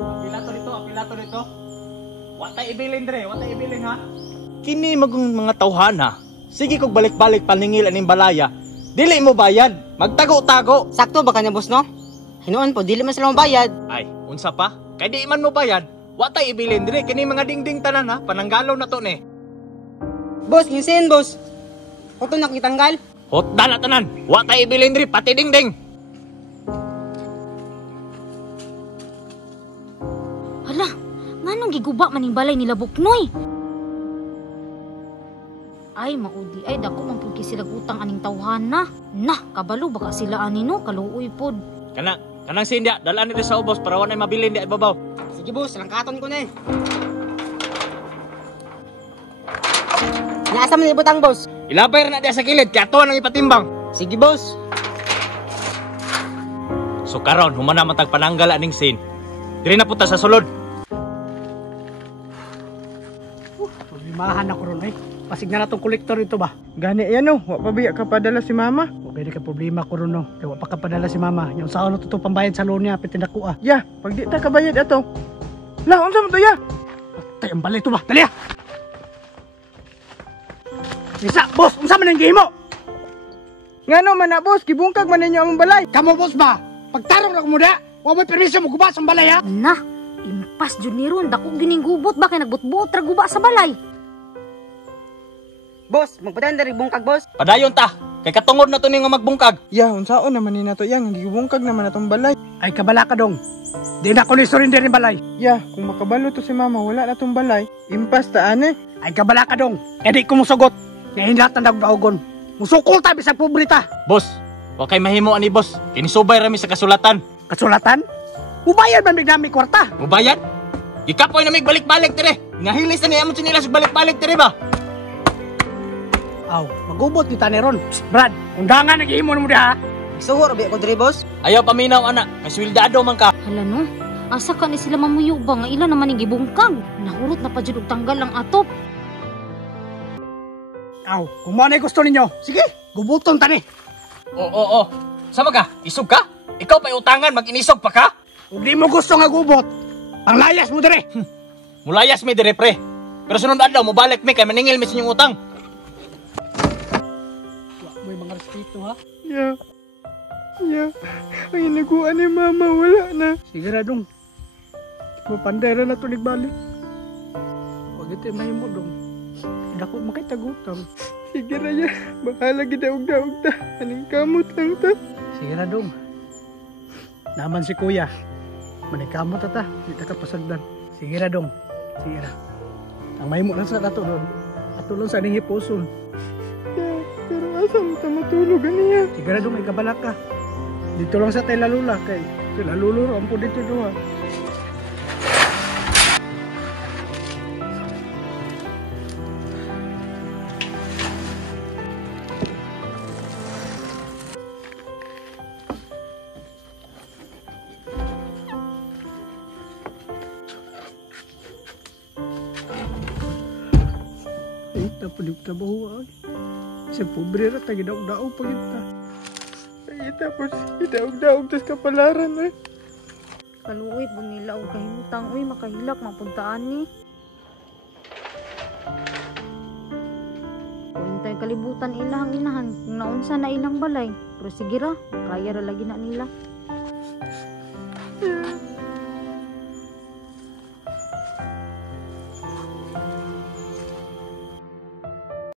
Apila to dito. Wa tay ibilin dire, wa tay ibilin ha. Kini magong mga tawhana. Sige kog balik-balik paningil aning balaya. Dili mo bayad. Magtago-tago. Sakto ba kanya boss no? Hinuon po, dili man sila mabayad. Ay, unsa pa? Kay di man mo bayad. Wa tay ibilin dire kini mga dingding tanan ha. Pananggalaw na to ni. Boss, insin boss. Oto na kitanggal. Hot na tanan. Wa tay ibilin dire pati dingding. Hala, nganong giguba maning balay nila Buknoy? Ay, maudi ay dako man pud sila utang aning tawhana. Nah, kabalo baka sila ani no, kaluoy pod. Kanang sindia, dalaan nito sa ubos para wanay mabilin di ibabaw. Sige boss, langkaton ko na eh. Naasa man ibutang boss. Ilabay na diya sa kilid, kaya to nang ipatimbang. Sige boss. So karon, humana matag pananggal aning sin. Diri na punta sa sulod. Limahan ako ron eh. Pasig na natong kolektor ito ba? Gani yan o, wa pa biya ka padala si mama. Okay, di ka problema ko ron no. Kaya wa pa ka padala si mama. Yung saan na ito pambayad sa loan niya, pitinako ah. Ya, pag di ta kabayad ato. La, unsa man to ya? Tay, ang balay ito ba? Dali ah! Isa, boss, unsa man ang gihimo? Ngano man na boss, gibungkag man ninyo ang balay. Kamo boss ba? Pagtarong na kumuda, wa may permiso mo guba sa balay ha? Nah, impas jud ni ron dako gining gubot ba kay nagbutbot ra guba sa balay. Boss, magpadayon dari bungkag boss. Padayon ta, kay katungod na to ni nga magbungkag. Ya, unsaon naman ni nato yang gibungkag naman atong balay. Ay, kabala ka dong. Di na ko ni surrender yung balay. Ya, kung makabalo to si mama, wala na tong balay. Impas ta ane. Ay, kabala ka dong. Kaya di ko musugot. Kaya hindi lahat na nagdaogon. Musukol ta, bisag pobrita. Boss, wa kay mahimo ani boss. Kinisubay rami sa kasulatan. Kasulatan? Ubayad man bigla may kwarta. Mubayad? Ikapoy na may balik-balik dire. Nga hilis na ni amon sinilas balik-balik dire ba? Aw, magubot kita ni Ron. Psst, Brad, undangan nag-iimo mo diha. Suhor bi ako diri boss. Ayaw paminaw anak, kaswildado man ka. Hala no, asa ka ni sila mamuyo ba nga ila naman ning gibungkag. Nahurot na pa jud og tanggal ang atop. Aw, kung mo na gusto ninyo, sige, gubuton ta ni. Oo. Sama ka? Isog ka? Ikaw pa utangan, mag-inisog pa ka? Kung di mo gusto nga gubot, panglayas mo dire. Mulayas mi dire pre. Pero sunod adlaw mo balik mi kay maningil mi sa inyong utang. May mga respeto ha. Ya. Ang inaguan ni mama, wala na. Siguradong. Mapandera na to nagbalik. Huwag ito mahimo dong. Dako makitagutang. Sige na ya, bahala gidaog-daog ta. Aning kamot lang ta. Siguradong. Naman si kuya. Manikamot ta. Di ta kapasagdan. Siguradong. Sige na. Ang mahimo lang sa ato doon. Ato lang sa aning hipuson. Ya, pero asa mo ta matulog aniya? Siguradong may kabalak ka. Dito lang sa Telalula kay Telaluluro ang po dito duha. Ay, tapulig tabahuan. Sa pobre ra ta gidaog-daog pa kita. Ay, tapos idaog-daog tas kapalaran eh. Kaluoy pud nila og kahimutang uy makahilak mapuntaan ni. Kuintay kalibutan ilang inahan kung naunsa na ilang balay. Pero sige ra, kaya ra lagi na nila.